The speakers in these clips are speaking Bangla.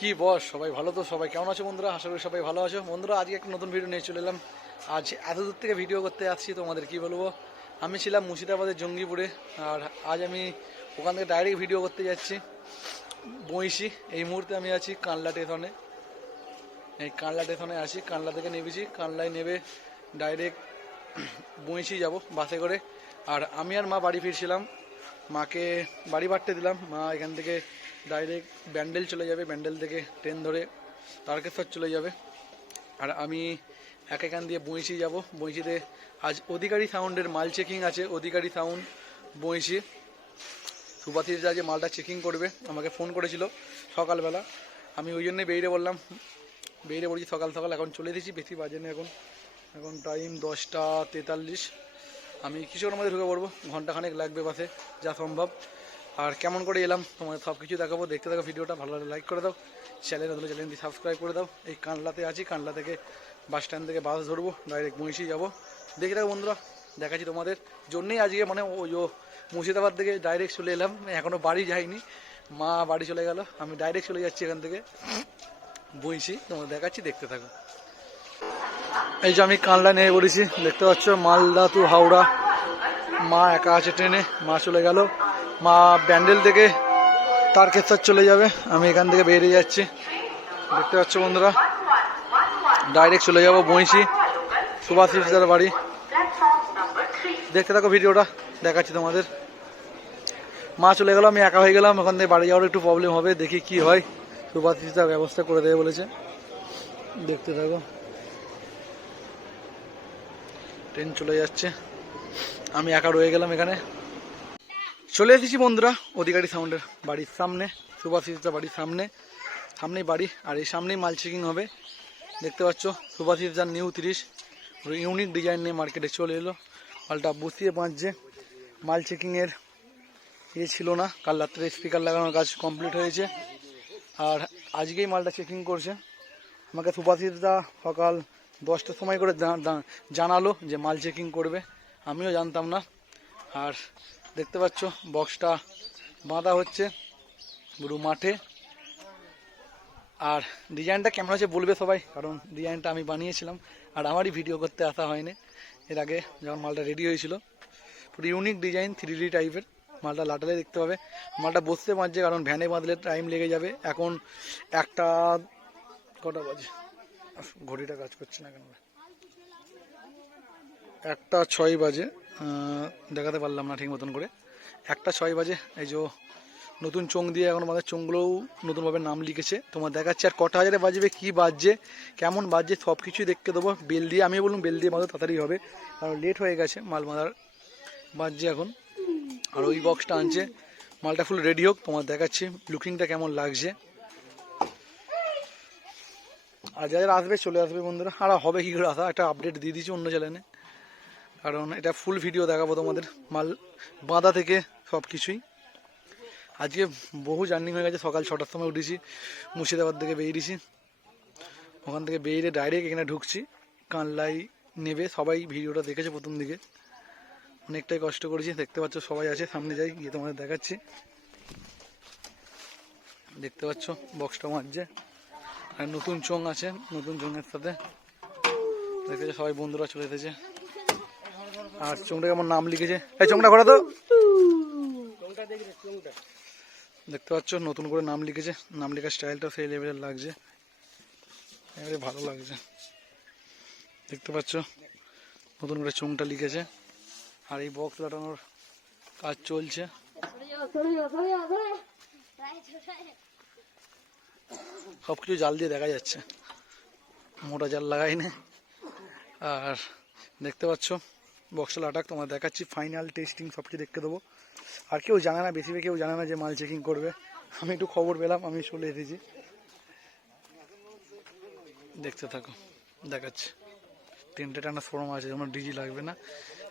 কি বস, সবাই ভালো তো? সবাই কেমন আছো বন্ধুরা? আশা করি সবাই ভালো আছো। বন্ধুরা, আজকে একটা নতুন ভিডিও নিয়ে চলে এলাম। আজ এত দূর থেকে ভিডিও করতে আসছি তোমাদের কি বলব? আমি ছিলাম মুর্শিদাবাদের জঙ্গিপুরে, আর আজ আমি ওখান থেকে ডাইরেক্ট ভিডিও করতে যাচ্ছি। বইসি এই মুহূর্তে আমি আছি কানলা স্টেশনে এই কানলা স্টেশনে আছি, কানলা থেকে নেমেছি, কানলায় নেবে ডাইরেক্ট বইসি যাব বাসে করে। আর আমি আর মা বাড়ি ফিরছিলাম। মাকে বাড়ি বাড়তে দিলাম। মা এখান থেকে ডাইরেক্ট ব্যান্ডেল চলে যাবে ব্যান্ডেল থেকে ট্রেন ধরে তারকেশ্বর চলে যাবে। আর আমি এক এখান দিয়ে বইঁশি যাব। বইঁশিতে আজ অধিকারী সাউন্ডের মাল চেকিং আছে, অধিকারী সাউন্ড বইঁশি। সুভাষিসরা যে মালটা চেকিং করবে, আমাকে ফোন করেছিল সকালবেলা। আমি ওই জন্যই বেরিয়ে বললাম বেরিয়ে পড়েছি সকাল সকাল, এখন চলে এসেছি, বেশি বাজে না এখন। এখন টাইম দশটা তেতাল্লিশ। আমি কিছুক্ষণের মধ্যে ঢুকে পড়ব, ঘন্টাখানেক লাগবে বাসে, যা সম্ভব। আর কেমন করে এলাম, তোমাদের সব কিছু দেখাবো, দেখতে থাকো ভিডিওটা, ভালো লাগলে লাইক করে দাও চ্যানেল হলে চ্যানেলটি সাবস্ক্রাইব করে দাও। এই কানলাতে আছি, কানলা থেকে বাস স্ট্যান্ড থেকে বাস ধরবো ডাইরেক্ট মহিষি যাব। দেখে থাকো বন্ধুরা, দেখাচ্ছি তোমাদের জন্যেই আজকে মানে ওই মুর্শিদাবাদ থেকে ডাইরেক্ট চলে এলাম এখনও বাড়ি যাইনি। মা বাড়ি চলে গেল, আমি ডাইরেক্ট চলে যাচ্ছি এখান থেকে। বইছি, তোমাদের দেখাচ্ছি, দেখতে থাকো। এই যে আমি কানলা নিয়ে পড়েছি দেখতে পাচ্ছ, মালদা টু হাওড়া। মা একা আছে ট্রেনে, মা চলে গেল। মা ব্যান্ডেল থেকে তারকেশ্বর চলে যাবে। আমি এখান থেকে বেরিয়ে যাচ্ছি। দেখতে পাচ্ছ বন্ধুরা ডাইরেক্ট চলে যাব বইছি সুভাষিসদার বাড়ি। দেখতে থাকো ভিডিওটা, দেখাচ্ছি তোমাদের। মা চলে গেল, আমি একা হয়ে গেলাম। ওখান থেকে বাড়ি যাওয়ার একটু প্রবলেম হবে, দেখি কি হয়। সুভাষিসদা ব্যবস্থা করে দেবে বলেছে। দেখতে থাকো। ট্রেন চলে যাচ্ছে। আমি একা রয়ে গেলাম এখানে। চলে এসেছি বন্ধুরা, অধিকারী সাউন্ডের বাড়ির সামনে, সুভাষিসদা বাড়ির সামনে, সামনেই বাড়ি, আর এই সামনেই মাল চেকিং হবে। দেখতে পাচ্ছ সুভাষিসদার নিউ তিরিশ ইউনিক ডিজাইন নিয়ে মার্কেটে চলে এলো। মালটা বসিয়ে বাঁচছে মাল চেকিংয়ের ইয়ে ছিল না, কাল রাত্রে স্পিকার লাগানোর কাজ কমপ্লিট হয়েছে। আর আজকেই মালটা চেকিং করছে। আমাকে সুভাষিসদা সকাল দশটার সময় করে জানালো যে মাল চেকিং করবে। আমিও জানতাম না। আর দেখতে পাচ্ছ, বক্সটা বাঁধা হচ্ছে পুরো মাঠে। আর ডিজাইনটা কেমন আছে বলবে সবাই, কারণ ডিজাইনটা আমি বানিয়েছিলাম, আর আমারই ভিডিও করতে আসা হয়নি। এর আগে যখন মালটা রেডি হয়েছিল, পুরো ইউনিক ডিজাইন থ্রি ডি টাইপের মালটা লাটালে দেখতে পাবে। মালটা বসতে পারছে কারণ ভ্যানে বাঁধলে টাইম লেগে যাবে। এখন একটা কটা বাজে? ঘড়িটা কাজ করছে না কেন একটা ছয় বাজে। দেখাতে পারলাম না ঠিক মতন করে। একটা ছয় বাজে, এই যে নতুন চোং দিয়ে এখন আমাদের চোংগুলোও নতুনভাবে নাম লিখেছে। তোমার দেখাচ্ছে আর কটা হাজারে বাজবে, কী বাজছে, কেমন বাজছে সব কিছুই দেখতে দেবো। বেল দিয়ে আমি বলুন বেল দিয়ে বাঁধো, তাড়াতাড়ি হবে। কারণ লেট হয়ে গেছে, মাল বাঁধার বাজছে এখন। আর ওই বক্সটা আনছে। মালটা ফুল রেডি হোক, তোমার দেখাচ্ছি লুকিংটা কেমন লাগছে। আর যারা আসবে, চলে আসবে বন্ধুরা। আর হবে কী করে? আসা একটা আপডেট দিয়ে দিচ্ছি অন্য চ্যানেলে কারণ এটা ফুল ভিডিও দেখাবো তোমাদের। মাল বাঁধা থেকে সব কিছুই আজকে বহু জার্নি হয়ে গেছে, সকাল ছটার সময় উঠেছি, মুর্শিদাবাদ থেকে বেরিয়েছি। ওখান থেকে বেরিয়ে ডাইরেক্ট এখানে ঢুকছি, কানলাই নেবে, সবাই ভিডিওটা দেখেছে প্রথম দিকে। অনেকটাই কষ্ট করেছি, দেখতে পাচ্ছ সবাই আছে, সামনে যাই, গিয়ে তোমাদের দেখাচ্ছি। দেখতে পাচ্ছ বক্সটা মারছে আর নতুন চোং আছে, নতুন চোঙের সাথে। দেখতেছে সবাই বন্ধুরা চলে এসেছে। আর চোংটাকে আমার নাম লিখেছে? এই চোংটা ঘোরা তো। দেখতে পাচ্ছ, নতুন করে নাম লিখেছে। নাম লেখার স্টাইলটা সেই লেভেলের লাগছে। এবারে ভালো লাগছে। দেখতে পাচ্ছ, নতুন করে চোংটা লিখেছে। আর এই বক্স লাটানোর কাজ চলছে। সব কিছু জাল দিয়ে দেখা যাচ্ছে। মোটা জাল লাগাই লাগাইনি। আর দেখতে পাচ্ছ বক্সটা লাটাক তোমার দেখাচ্ছি ফাইনাল টেস্টিং সব কিছু দেখতে দেবো। আর কেউ জানে না বেশি কেউ জানে না যে মাল চেকিং করবে। আমি একটু খবর পেলাম, আমি চলে এসেছি। দেখতে থাকো, দেখাচ্ছি। তিনটে টানা ফর্ম আছে যেমন ডিজি লাগবে না,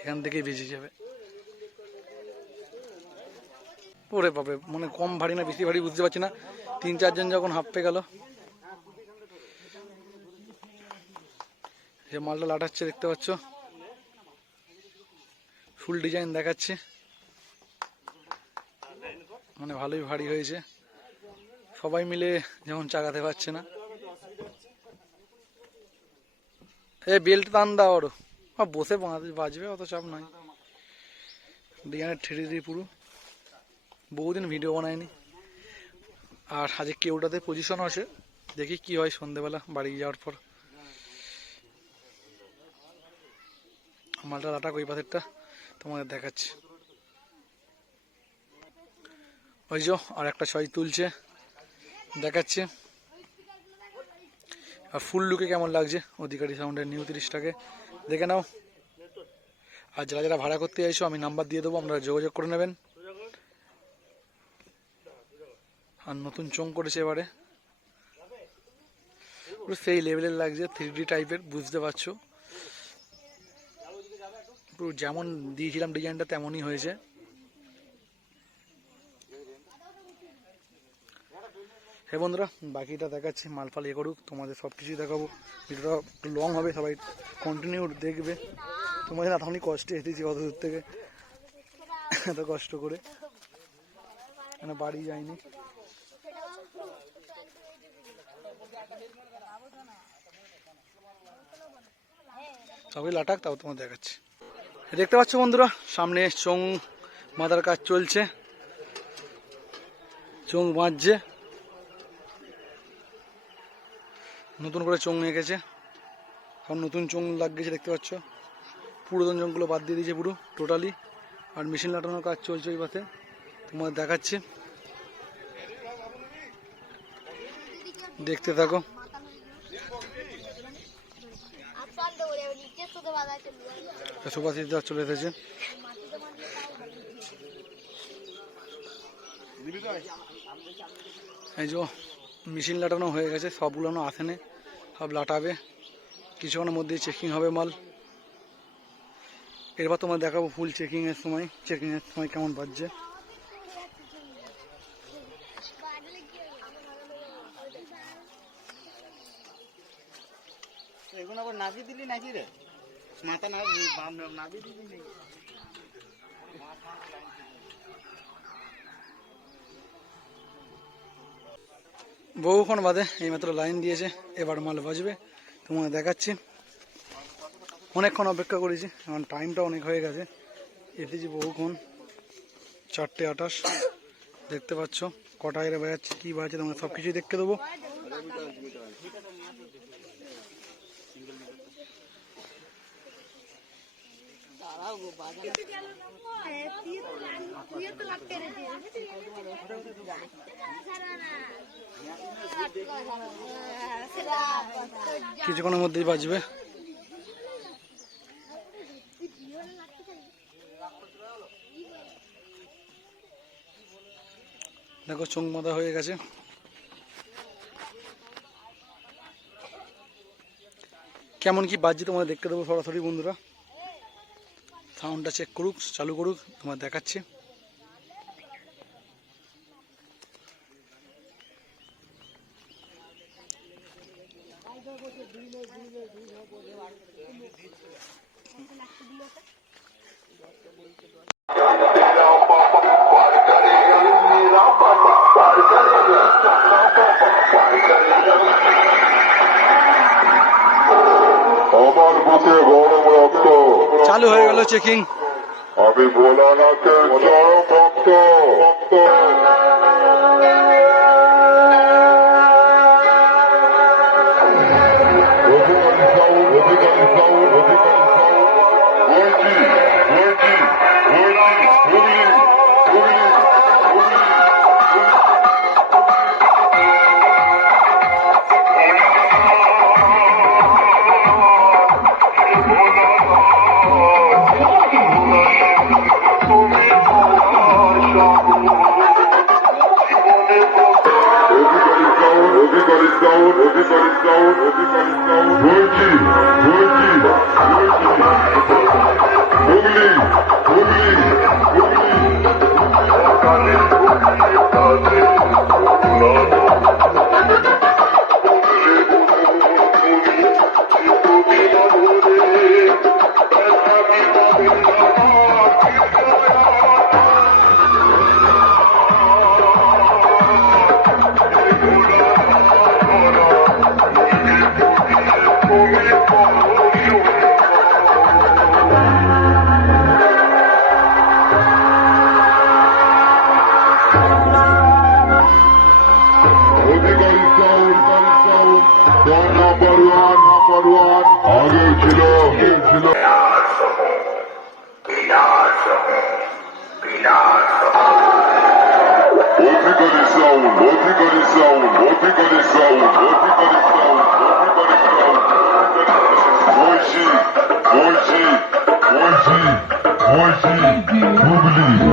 এখান থেকেই বেজে যাবে। ওরে বাবা মানে কম ভারী না, বেশি ভারী বুঝতে পারছি না। তিন চারজন যখন হাঁপে গেল। যে মালটা লাটাচ্ছে, দেখতে পাচ্ছ? ফুল ডিজাইন দেখাচ্ছে। মানে ভালোই ভারী হয়েছে। সবাই মিলে যেমন চাগাতে পারছে না। এ বেল্ট টান দাও ওর আ, বসে বাজবে অত চাপ নাই। ডিজাইনের ঠেড়ে দিয়ে পুরো। বহুদিন ভিডিও বানায়নি। আর আজকে কেউটাতে পজিশন আছে দেখি কি হয় সন্ধেবেলা বাড়ি যাওয়ার পর। মালটা লাটা কই পাশেরটা। তোমাদের দেখাচ্ছি। ওই যে, আর একটা ছয় তুলছে। দেখাচ্ছে। আর ফুল লুকে কেমন লাগছে? অধিকারী সাউন্ডের নিউ তিরিশটাকে। দেখে নাও। আর যারা যারা ভাড়া করতে চাইছো, আমি নাম্বার দিয়ে দেবো, আপনারা যোগাযোগ করে নেবেন। আর নতুন চোং করেছে এবারে। সেই লেভেলের লাগছে থ্রি টাইপের বুঝতে পারছ? পুরো যেমন দিয়েছিলাম ডিজাইনটা তেমনই হয়েছে। হে বন্ধুরা, বাকিটা দেখাচ্ছি, মালফাল ইয়ে করুক, তোমাদের সব কিছুই দেখাবো। ভিডিওটা একটু লং হবে, সবাই কন্টিনিউ দেখবে। তোমাদের এতখানি কষ্টে এসেছি অত দূর থেকে। এত কষ্ট করে। মানে বাড়ি যায়নি সবাই লাটাক, তাও তোমার দেখাচ্ছি। দেখতে পাচ্ছ বন্ধুরা, সামনে চোং মাথার কাজ চলছে। চোং বাঁধছে। নতুন করে চোং এঁকেছে। এখন নতুন চোং লাগিয়েছে, দেখতে পাচ্ছ। পুরাতন চোঙগুলো বাদ দিয়ে দিয়েছে পুরো টোটালি আর মেশিন লাটানোর কাজ চলছে ওই পাশে। তোমার দেখাচ্ছে। দেখতে থাকো। সুভাষিস দাস চলে এসেছে এই যে মেশিন লাটানো হয়ে গেছে, সবগুলো আসেনে, সব লাটাবে। কিছুক্ষণের মধ্যেই চেকিং হবে মাল। এরপর তোমার দেখাবো ফুল চেকিং এর সময়। চেকিং এর সময় কেমন বাজছে। এগুলো আবার নাবি দিলি নাকি রে বহুক্ষণ বাদে, এইমাত্র লাইন দিয়েছে, এবার মাল বাজবে তোমাকে দেখাচ্ছি। অনেকক্ষণ অপেক্ষা করেছি, এখন টাইমটা অনেক হয়ে গেছে। এসেছি বহুক্ষণ চারটে আঠাশ, দেখতে পাচ্ছ, কটা এর বাজাচ্ছে, কী বাজাচ্ছে তোমাকে সব কিছুই দেখতে দেবো। কিছুক্ষণের মধ্যেই বাজবে। দেখো চোখ মাথা হয়ে গেছে। কেমন কি বাজছে তোমাদের দেখতে দেবো সরাসরি বন্ধুরা। সাউন্ডটা চেক করুক চালু করুক তোমার দেখাচ্ছি। চেকিং আমি ভোলানাথের চরম one. Hunger killer. Volti con il sound, volti con il sound, volti con il sound, volti con il sound, volti con il sound. Voici, voici, voici, voici, mobili.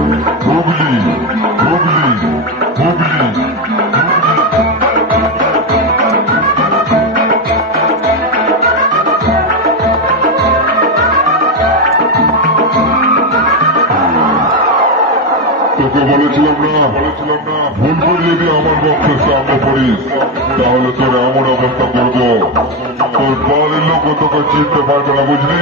তাহলে তোর এমন অবস্থা করব। তোর বাড়ির লোক তোকে চিনতে পারবে না বুঝলি?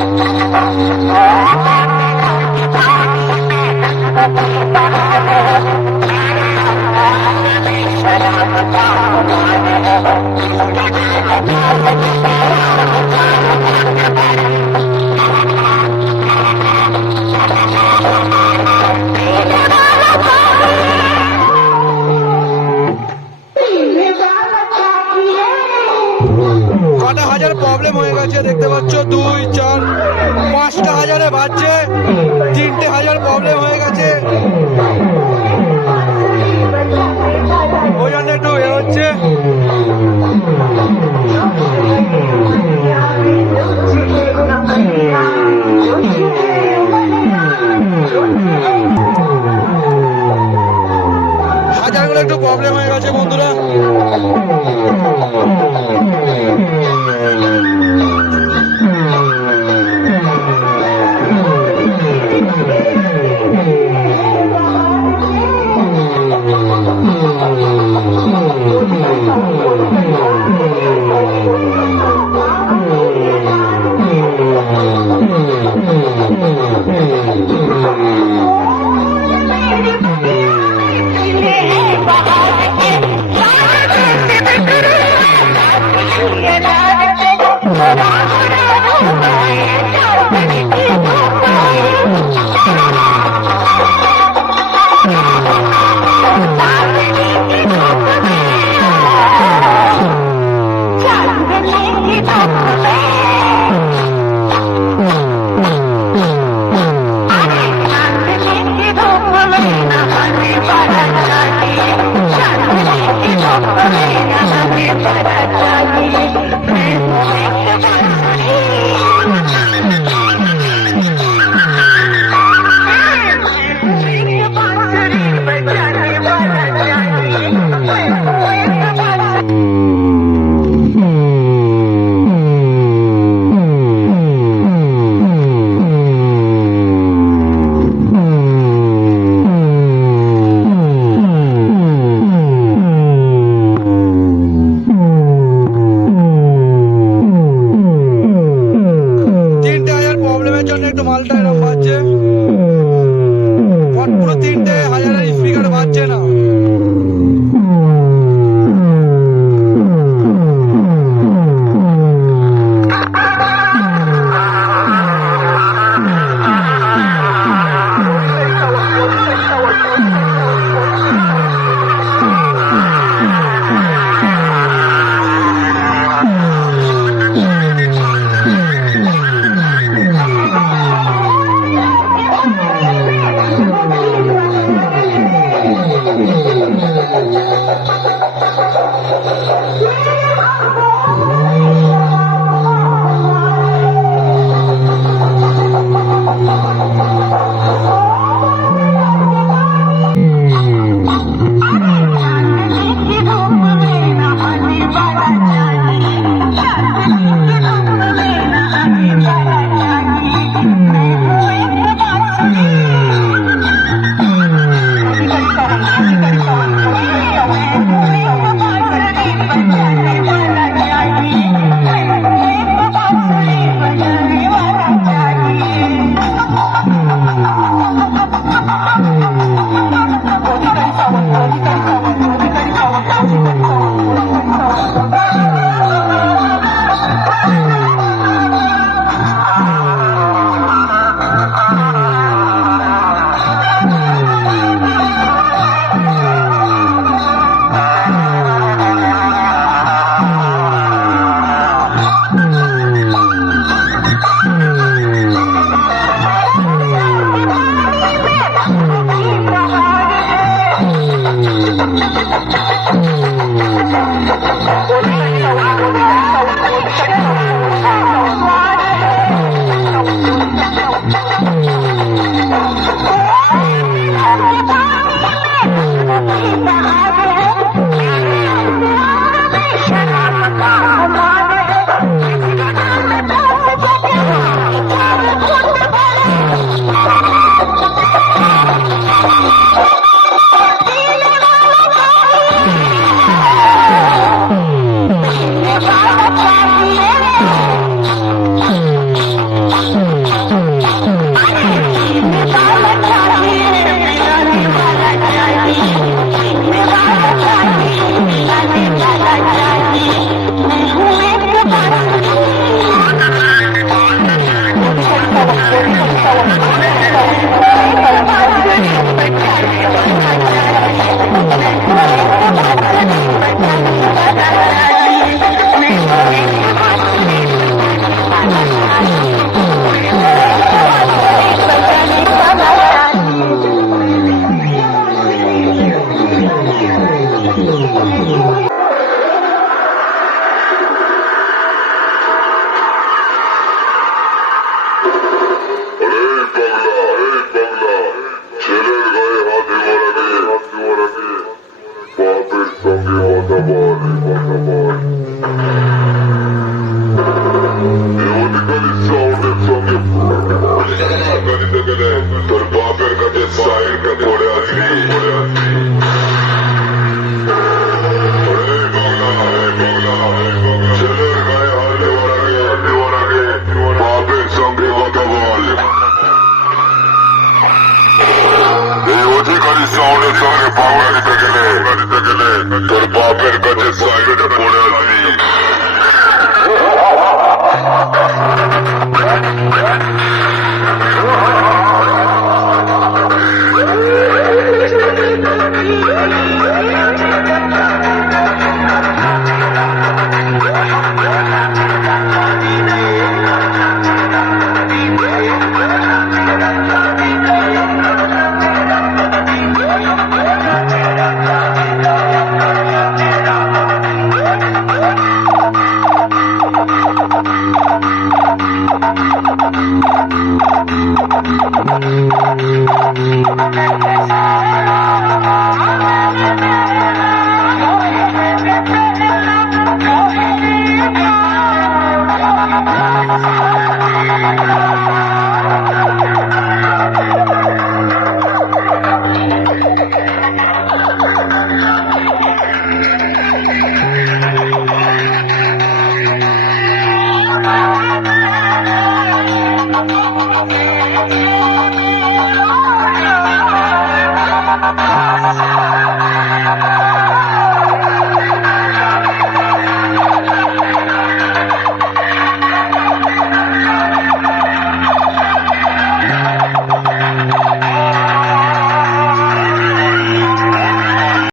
কটা হাজার প্রবলেম হয়ে গেছে দেখতে পাচ্ছ? দুই চার পাঁচটা হাজারে বাজছে। আছে বন্ধুরা। কথা বল দেবধিকারী সাউন্ডের সঙ্গে গাড়িতে গেলে